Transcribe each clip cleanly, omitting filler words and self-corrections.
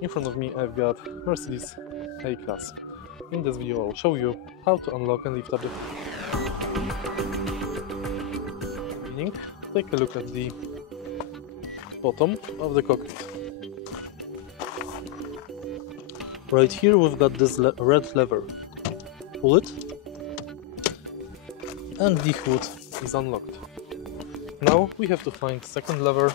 In front of me I've got Mercedes A Class. In this video I'll show you how to unlock and lift up the beginning. Take a look at the bottom of the cockpit. Right here we've got this red lever. Pull it and the hood is unlocked. Now we have to find second lever,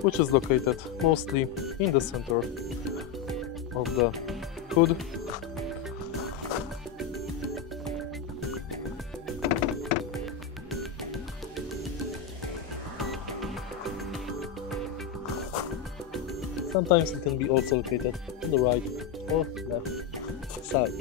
which is located mostly in the center of the hood. Sometimes it can be also located on the right or left side.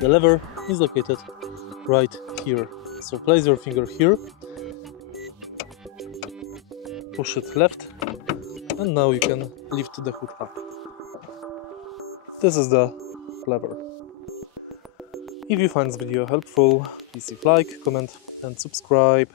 The lever is located right here, so place your finger here, push it left, and now you can lift the hood up. This is the lever. If you find this video helpful, please leave like, comment and subscribe.